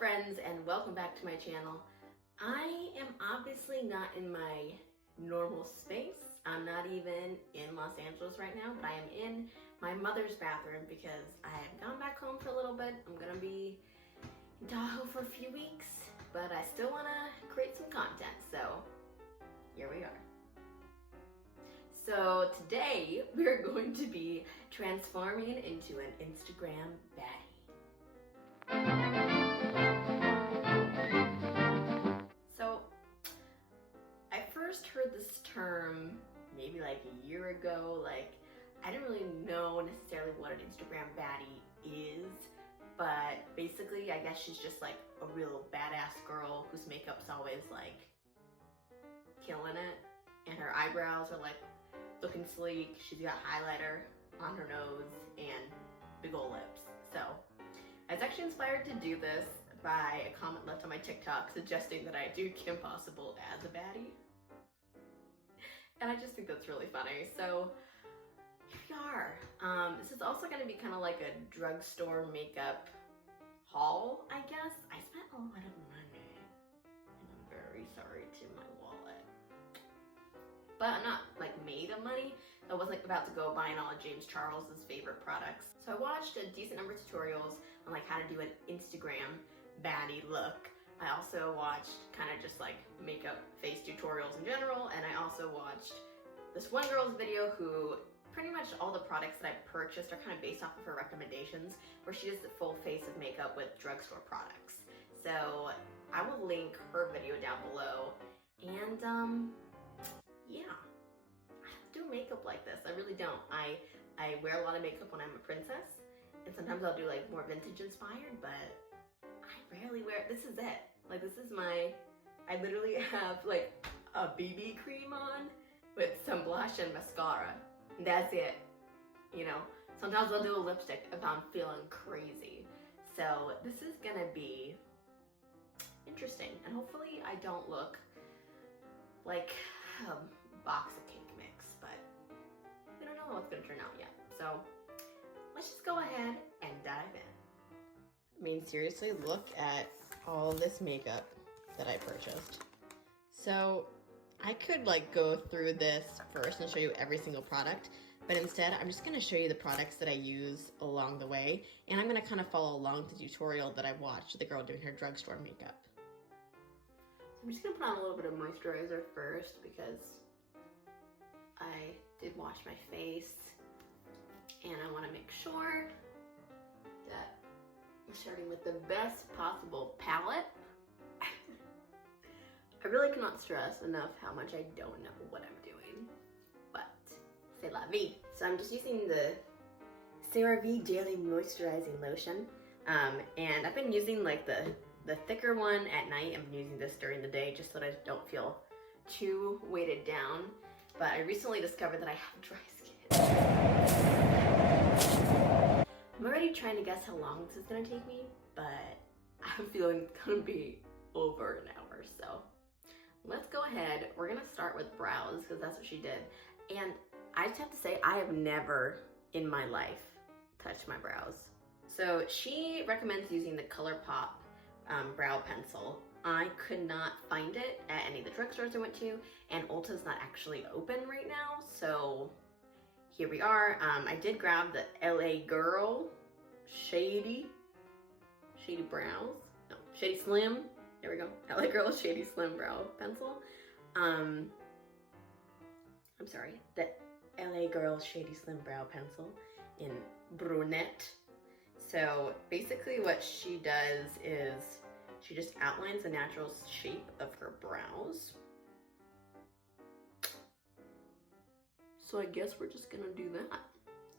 friends, and welcome back to my channel. I am obviously not in my normal space. I'm not even in Los Angeles right now, but I am in my mother's bathroom because I have gone back home for a little bit. I'm gonna be in Tahoe for a few weeks, but I still wanna create some content, so here we are. So today we're going to be transforming into an Instagram baddie. So I first heard this term maybe like a year ago. I didn't really know necessarily what an Instagram baddie is, but basically I guess she's just like a real badass girl whose makeup's always like killing it, and her eyebrows are like looking sleek. She's got highlighter on her nose and big ol' lips. So I was actually inspired to do this by a comment left on my TikTok suggesting that I do Kim Possible as a baddie. And I just think that's really funny. So here we are. This is also gonna be kind of like a drugstore makeup haul, I guess. I spent a lot of money and I'm very sorry to my wallet. But I'm not like made of money. I wasn't about to go buying all of James Charles's favorite products. So I watched a decent number of tutorials on like how to do an Instagram baddie look. I also watched kind of just like makeup face tutorials in general, and I also watched this one girl's video who pretty much all the products that I purchased are kind of based off of her recommendations, where she does the full face of makeup with drugstore products. So I will link her video down below, and yeah, I don't do makeup like this. I really don't. I wear a lot of makeup when I'm a princess, and sometimes I'll do like more vintage inspired, but I rarely wear, this is it. Like this is I literally have like a BB cream on with some blush and mascara. And that's it, you know. Sometimes I'll do a lipstick if I'm feeling crazy. So this is gonna be interesting, and hopefully I don't look like a box of cake mix, but we don't know how it's gonna turn out yet. So let's just go ahead and dive in. I mean, seriously, look at all this makeup that I purchased. So I could like go through this first and show you every single product, but instead I'm just gonna show you the products that I use along the way, and I'm gonna kind of follow along the tutorial that I watched the girl doing her drugstore makeup. So I'm just gonna put on a little bit of moisturizer first because I did wash my face, and I wanna make sure that I'm starting with the best possible palette. I really cannot stress enough how much I don't know what I'm doing, but c'est la vie. So I'm just using the CeraVe Daily Moisturizing Lotion, and I've been using like the thicker one at night. I've been using this during the day just so that I don't feel too weighted down, but I recently discovered that I have dry skin. I'm already trying to guess how long this is gonna take me, but I'm feeling it's gonna be over an hour, so let's go ahead. We're gonna start with brows because that's what she did. And I just have to say, I have never in my life touched my brows. So she recommends using the ColourPop brow pencil. I could not find it at any of the drugstores I went to, and Ulta's not actually open right now, so here we are. I did grab the LAGirl Shady brows. No, Shady Slim. There we go. LAGirl Shady Slim Brow Pencil. I'm sorry, the LAGirl Shady Slim Brow Pencil in Brunette. So basically what she does is she just outlines the natural shape of her brows. So I guess we're just gonna do that,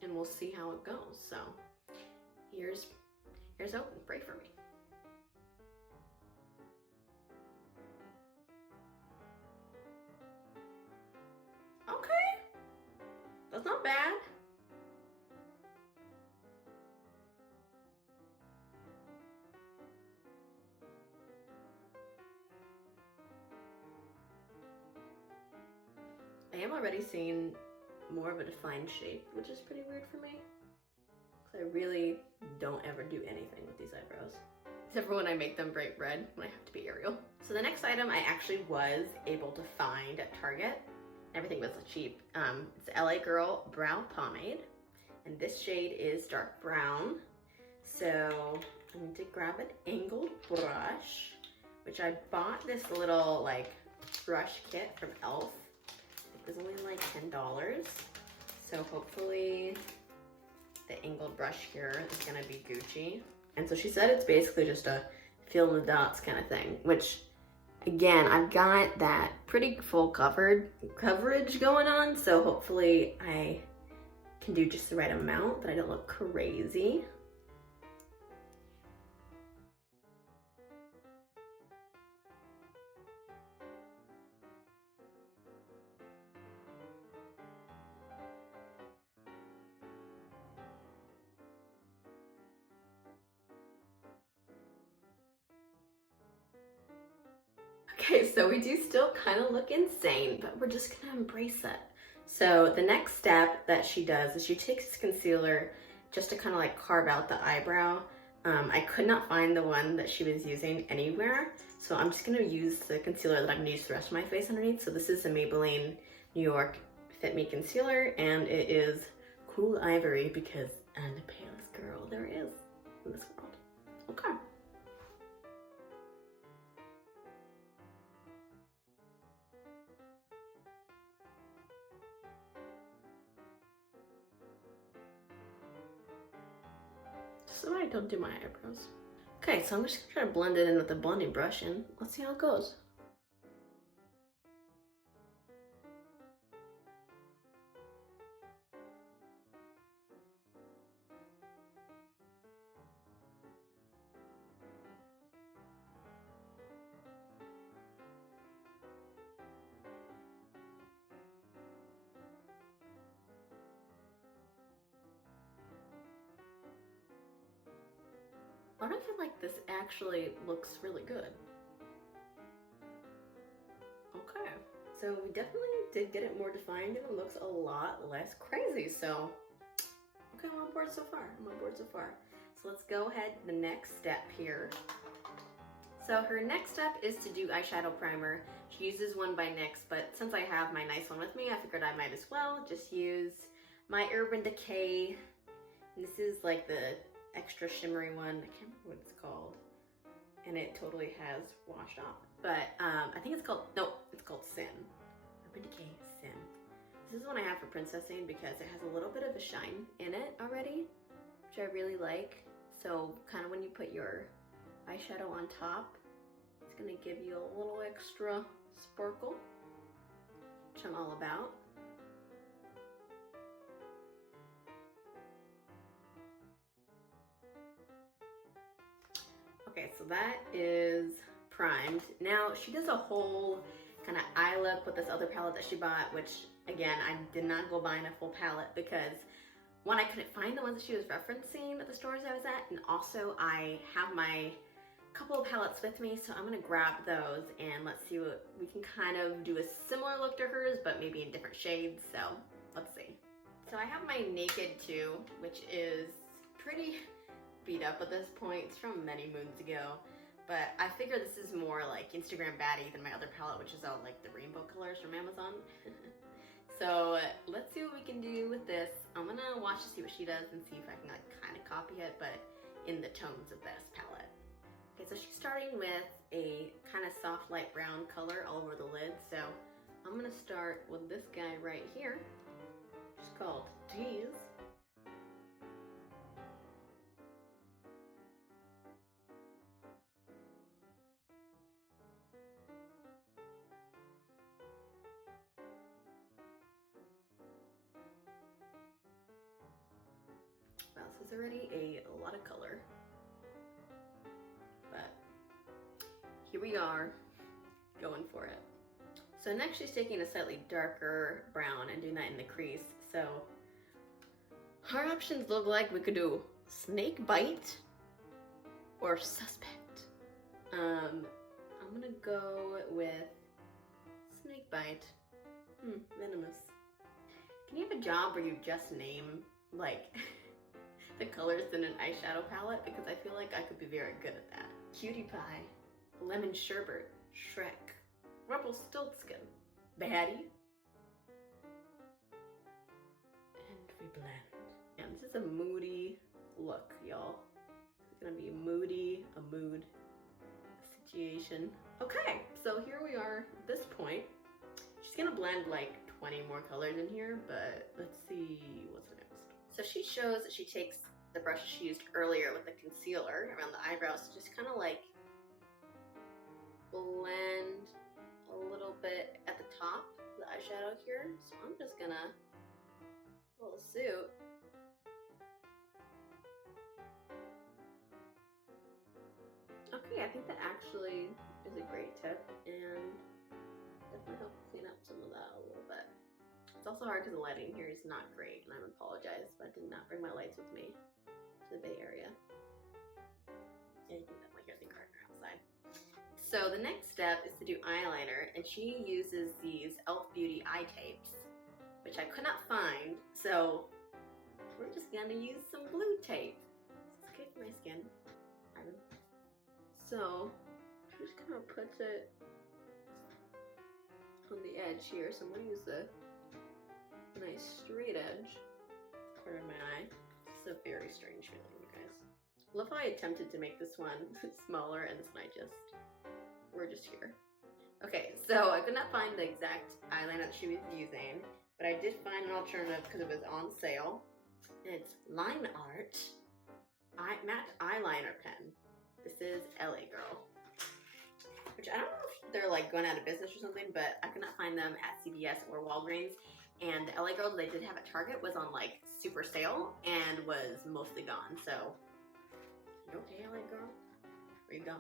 and we'll see how it goes. So here's hoping. Pray for me. Okay, that's not bad. I am already seeing more of a defined shape, which is pretty weird for me, because I really don't ever do anything with these eyebrows. except for when I make them bright red when I have to be Ariel. So the next item I actually was able to find at Target. Everything was cheap. It's LAGirl Brow Pomade, and this shade is dark brown. So I need to grab an angled brush, which I bought this little like brush kit from e.l.f. It was only like $10. So hopefully the angled brush here is gonna be Gucci. And so she said it's basically just a fill in the dots kind of thing, which again, I've got that pretty full coverage going on. So hopefully I can do just the right amount, but I don't look crazy. Okay, so we do still kind of look insane, but we're just gonna embrace it. So the next step that she does is she takes this concealer just to kind of like carve out the eyebrow. I could not find the one that she was using anywhere, so I'm just gonna use the concealer that I'm gonna use the rest of my face underneath. So this is the Maybelline New York Fit Me Concealer, and it is Cool Ivory because I'm the palest girl there is in this world. Okay. So I don't do my eyebrows. Okay, so I'm just gonna try to blend it in with the blending brush and let's see how it goes. I don't feel like this actually looks really good. Okay, so we definitely did get it more defined and it looks a lot less crazy. So, okay, I'm on board so far. So let's go ahead to the next step here. So her next step is to do eyeshadow primer. She uses one by NYX, but since I have my nice one with me, I figured I might as well just use my Urban Decay. And this is like the extra shimmery one. I can't remember what it's called. And it totally has washed off. But I think it's called, no, it's called Sin. Urban Decay Sin. This is one I have for princessing because it has a little bit of a shine in it already, which I really like. So kind of when you put your eyeshadow on top, it's gonna give you a little extra sparkle, which I'm all about. Okay, so that is primed. Now she does a whole kind of eye look with this other palette that she bought, which again, I did not go buying a full palette because one, I couldn't find the ones that she was referencing at the stores I was at, and also I have my couple of palettes with me, so I'm gonna grab those and let's see what we can kind of do a similar look to hers, but maybe in different shades, so let's see. So I have my Naked 2, which is pretty beat up at this point. It's from many moons ago, but I figure this is more like Instagram Baddie than my other palette, which is all like the rainbow colors from Amazon. So let's see what we can do with this. I'm gonna watch to see what she does and see if I can like kind of copy it, but in the tones of this palette. Okay, so she's starting with a kind of soft light brown color all over the lid. So I'm gonna start with this guy right here. It's called Tease. Wow, this is already a lot of color, but here we are going for it. So next she's taking a slightly darker brown and doing that in the crease. So our options look like we could do Snake Bite or Suspect. I'm gonna go with Snake Bite. Venomous. Can you have a job where you just name like the colors in an eyeshadow palette? Because I feel like I could be very good at that. Cutie Pie, Lemon Sherbet, Shrek, Rumpelstiltskin, Baddie, and we blend. And this is a moody look, y'all. It's gonna be moody, a mood, a situation. Okay, so here we are at this point. She's gonna blend like 20 more colors in here, but let's see what's next. So she shows that she takes the brush she used earlier with the concealer around the eyebrows to just kind of like blend a little bit at the top of the eyeshadow here. So I'm just gonna follow suit. Okay, I think that actually is a great tip and definitely help clean up some of that a little bit. It's also hard because the lighting here is not great, and I apologize, but I did not bring my lights with me to the Bay Area. Yeah, you can definitely hear the gardener outside. So the next step is to do eyeliner, and she uses these e.l.f. Beauty eye tapes, which I could not find, so we're just gonna use some blue tape. It's okay for my skin. So she just kind of puts it on the edge here, so I'm gonna use the nice straight edge corner of my eye. It's a very strange feeling, you guys. I love how I attempted to make this one smaller and this one we're just here. Okay, so I could not find the exact eyeliner that she was using, but I did find an alternative because it was on sale. And it's Line Art Matte Eyeliner Pen. This is LAGirl. Which I don't know if they're like going out of business or something, but I could not find them at CVS or Walgreens. And the LAGirl that they did have at Target was on like super sale and was mostly gone. So, you okay, LAGirl? Where you going?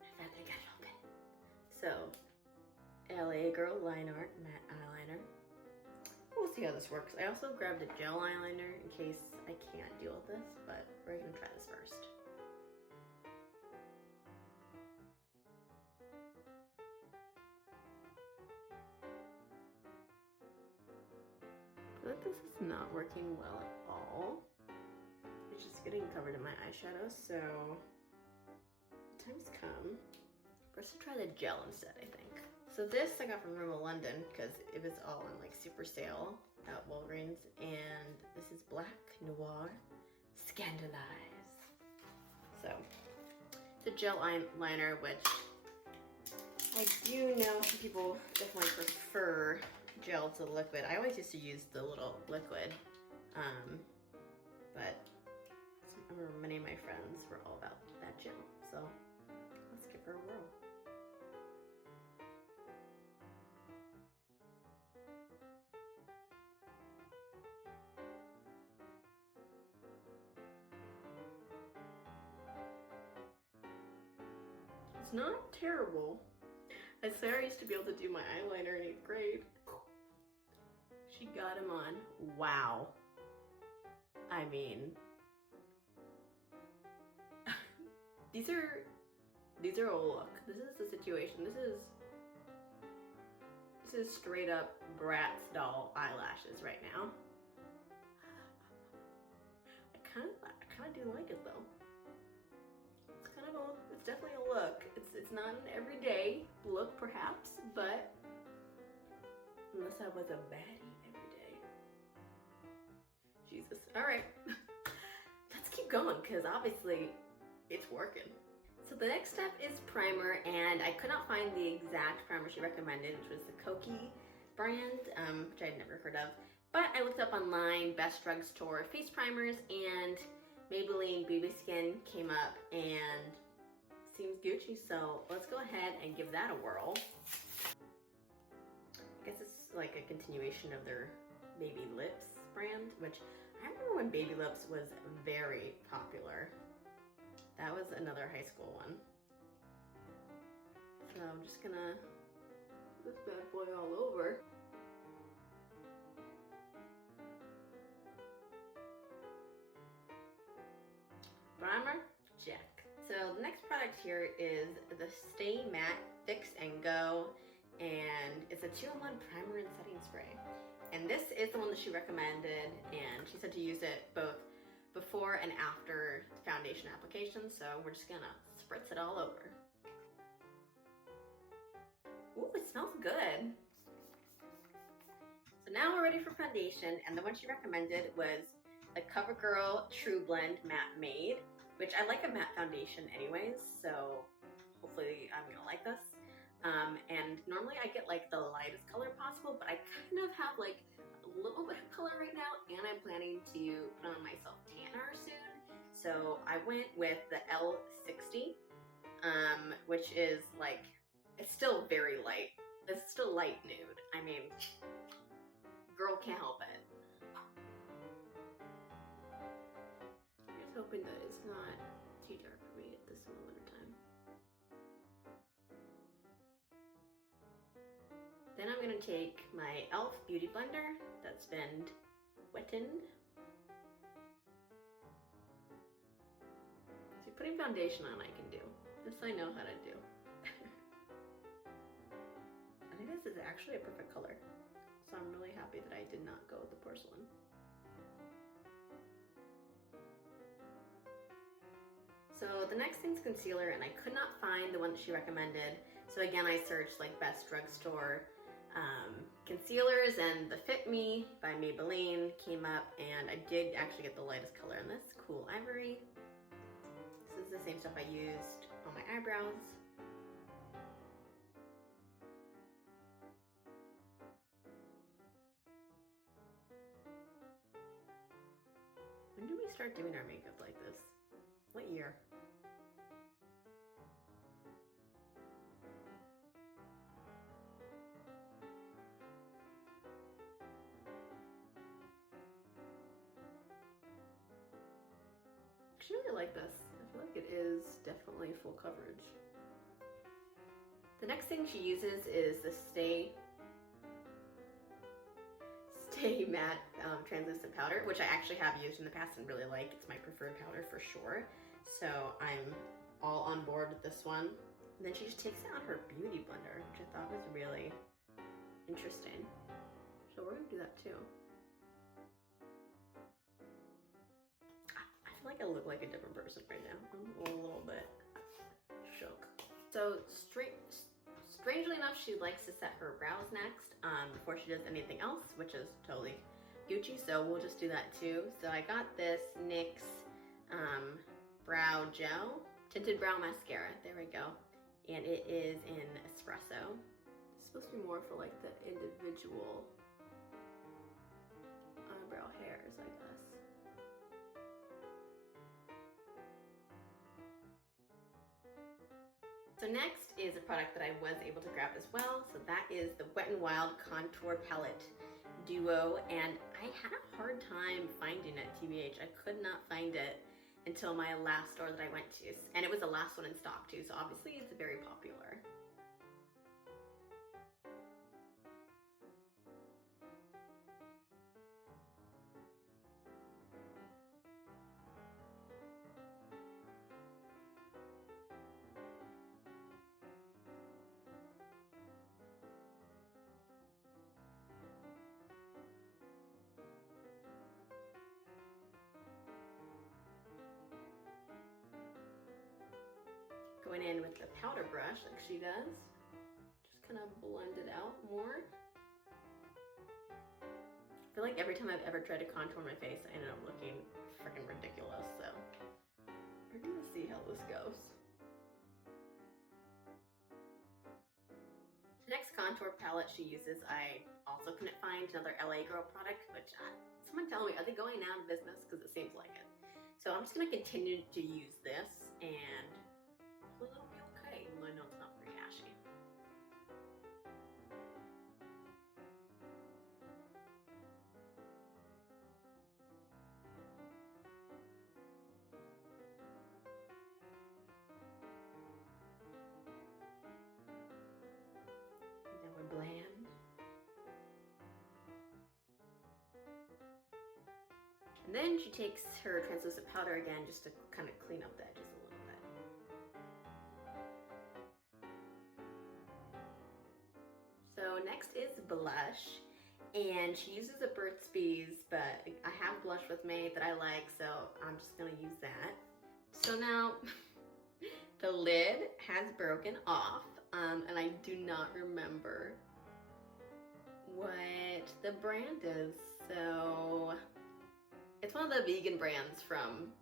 I thought I got it open. So, LAGirl Line Art Matte Eyeliner. We'll see how this works. I also grabbed a gel eyeliner in case I can't deal with this, but we're gonna try this first. But this is not working well at all. It's just getting covered in my eyeshadow, so time's come for us to try the gel instead, I think. So this I got from Rimmel London because it was all on like super sale at Walgreens, and this is Black Noir Scandalize. So the gel eyeliner, which I do know some people definitely prefer gel to liquid. I always used to use the little liquid, but I remember many of my friends were all about that gel, so let's give her a whirl. It's not terrible. As Sarah used to be able to do my eyeliner in 8th grade. She got him on. Wow. I mean, these are a look. This is the situation. This is straight up Bratz doll eyelashes right now. I kind of do like it though. It's definitely a look. It's not an everyday look perhaps, but unless I was a baddie every day. Jesus. All right. Let's keep going because obviously it's working. So the next step is primer, and I could not find the exact primer she recommended, which was the Koki brand, which I'd never heard of. But I looked up online, Best Drugstore face primers, and Maybelline BB Skin came up and seems Gucci, so let's go ahead and give that a whirl. I guess it's like a continuation of their Baby Lips brand, which I remember when Baby Lips was very popular. That was another high school one. So I'm just gonna put this bad boy all over. Primer, check. So the next product here is the Stay Matte Fix and Go, and it's a 2-in-1 primer and setting spray. And this is the one that she recommended, and she said to use it both before and after foundation application. So we're just gonna spritz it all over. Ooh, it smells good. So now we're ready for foundation, and the one she recommended was the CoverGirl True Blend Matte Made, which I like a matte foundation anyways, so hopefully I'm gonna like this. And normally I get like the lightest color possible, but I kind of have like a little bit of color right now, and I'm planning to put on myself tanner soon. So I went with the L60, which is like, it's still very light. It's still light nude. I mean, girl can't help it. I'm just hoping that it's not too dark for me at this moment of time. Then I'm gonna take my e.l.f. Beauty Blender that's been wetted. See, putting foundation on I can do. This I know how to do. I think this is actually a perfect color. So I'm really happy that I did not go with the porcelain. So the next thing's concealer, and I could not find the one that she recommended. So again, I searched like best drugstore concealers, and the Fit Me by Maybelline came up, and I did actually get the lightest color in this, Cool Ivory. This is the same stuff I used on my eyebrows. When did we start doing our makeup like this? What year? I actually really like this. I feel like it is definitely full coverage. The next thing she uses is the Stay Matte translucent powder, which I actually have used in the past and really like. It's my preferred powder for sure. So I'm all on board with this one. And then she just takes it on her beauty blender, which I thought was really interesting. So we're gonna do that too. I feel like I look like a different person right now. I'm a little bit shook. So strangely enough, she likes to set her brows next before she does anything else, which is totally Gucci, so we'll just do that too. So I got this NYX brow gel, tinted brow mascara, there we go. And it is in espresso. It's supposed to be more for like the individual eyebrow hairs, I guess. So next is a product that I was able to grab as well. So that is the Wet n Wild Contour Palette Duo, and I had a hard time finding it, TBH. I could not find it until my last store that I went to, and it was the last one in stock too, so obviously it's very popular. Going in with the powder brush like she does. Just kind of blend it out more. I feel like every time I've ever tried to contour my face, I ended up looking freaking ridiculous, so we're gonna see how this goes. The next contour palette she uses, I also couldn't find another LAGirl product, which someone tell me, are they going out of business? Because it seems like it. So I'm just gonna continue to use this, and hopefully it'll be okay, even though I know it's not very ashy. And then we blend. And then she takes her translucent powder again just to kind of clean up the edges a little bit. So next is blush, and she uses a Burt's Bees, but I have blush with me that I like, so I'm just gonna use that. So now, The lid has broken off, and I do not remember what the brand is. So it's one of the vegan brands from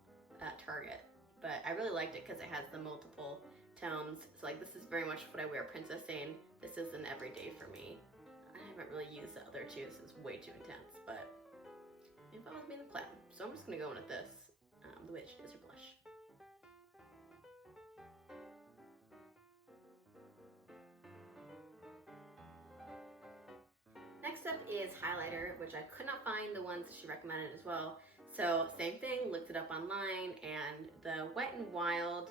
Target, but I really liked it because it has the multiple tones. So like, this is very much what I wear Princess saying. This is an everyday for me. I haven't really used the other two. This is way too intense, but it follows me in the plan. So I'm just gonna go in with this, the way that she does her blush. Next up is highlighter, which I could not find the ones that she recommended as well. So same thing, looked it up online, and the Wet n Wild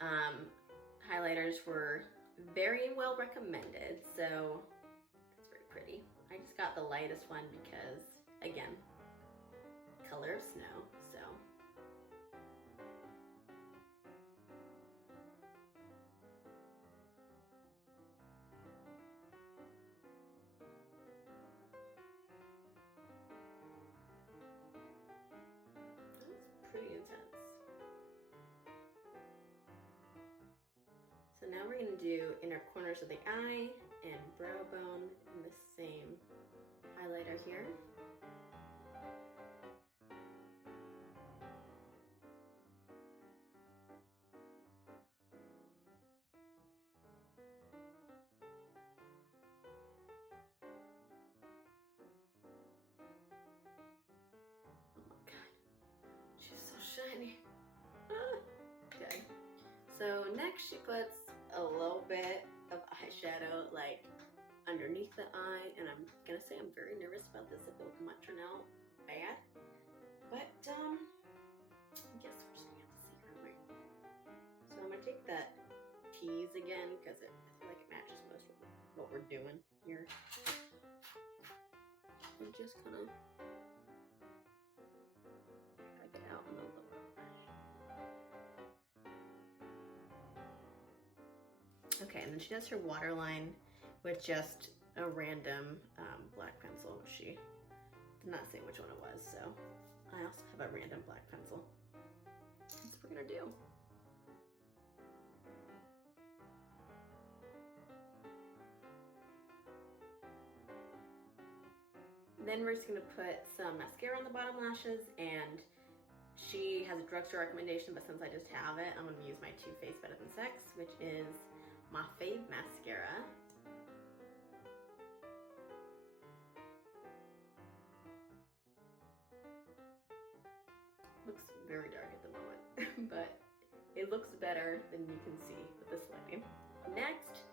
highlighters were very well recommended. So that's very pretty. I just got the lightest one because, again, color of snow, so. That's pretty intense. So now we're gonna do inner corners of the eye and brow bone in the same highlighter here. She's so shiny. Okay. So next she puts a little bit of eyeshadow like underneath the eye, and I'm gonna say I'm very nervous about this. I feel like it might turn out bad, but I guess we're just gonna have to see her way. So I'm gonna take that tease again because I feel like it matches most of what we're doing here. And just kind of drag it out in the lower lash. Okay, and then she does her waterline with just a random black pencil. She did not say which one it was, so I also have a random black pencil. That's what we're gonna do. Then we're just gonna put some mascara on the bottom lashes, and she has a drugstore recommendation, but since I just have it, I'm gonna use my Too Faced Better Than Sex, which is my fave mascara. Looks very dark at the moment, but it looks better than you can see with this lighting. Next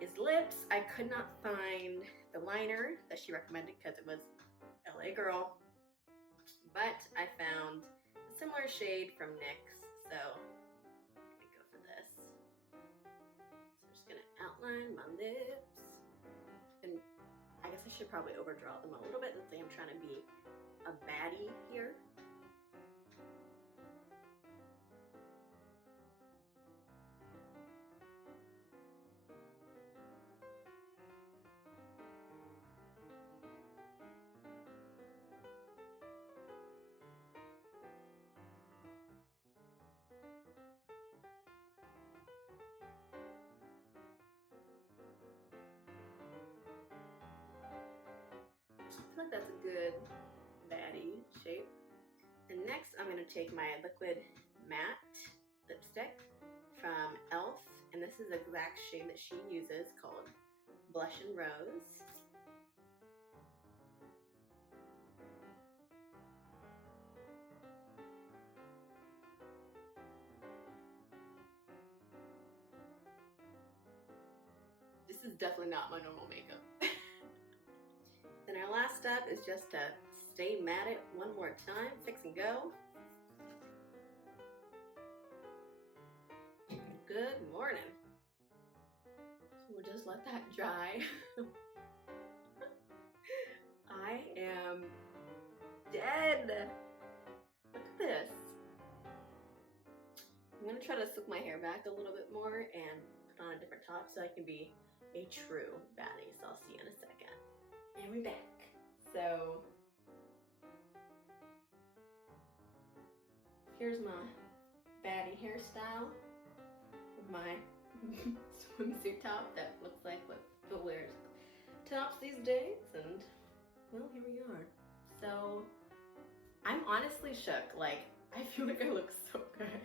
is lips. I could not find the liner that she recommended because it was LAGirl, but I found a similar shade from NYX, so I'm gonna go for this. So I'm just gonna outline my lips, and I guess I should probably overdraw them a little bit. Let's say I'm trying to be a baddie here. I feel like that's a good baddie shape. And next I'm going to take my liquid matte lipstick from e.l.f. and this is the exact shade that she uses, called Blush and Rose. This is definitely not my normal makeup. Then our last step is just to stay matte it one more time, fix and go. Good morning. So we'll just let that dry. I am dead. Look at this. I'm gonna try to slick my hair back a little bit more and put on a different top so I can be a true baddie. So I'll see you in a second. And we're back. So here's my baddie hairstyle. my swimsuit top that looks like what Phil wears tops these days, and well, here we are. So I'm honestly shook. Like, I feel like I look so good.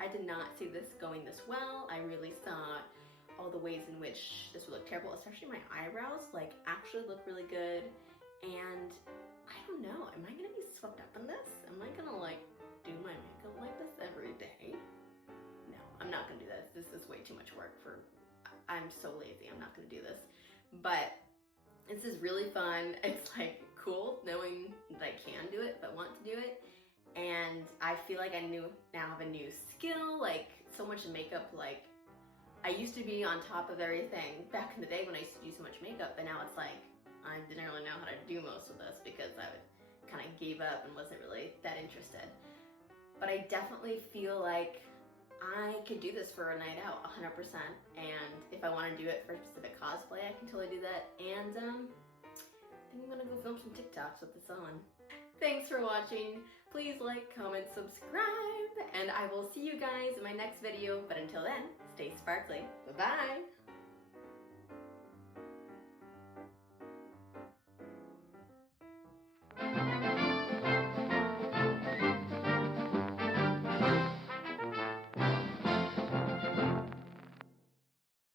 I did not see this going this well. I really saw all the ways in which this would look terrible, especially my eyebrows, like, actually look really good. And I don't know, am I gonna be swept up in this? Am I gonna like do my makeup like this every day? No, I'm not gonna do this. This is way too much work for, I'm so lazy, I'm not gonna do this. But this is really fun. It's like cool knowing that I can do it if I want to do it. And I feel like I now have a new skill, like so much makeup. Like, I used to be on top of everything back in the day when I used to do so much makeup, but now it's like I didn't really know how to do most of this because I kind of gave up and wasn't really that interested. But I definitely feel like I could do this for a night out 100%, and if I want to do it for a specific cosplay, I can totally do that. And I think I'm gonna go film some TikToks with this on. Thanks for watching. Please like, comment, subscribe, and I will see you guys in my next video. But until then, stay sparkly. Bye-bye.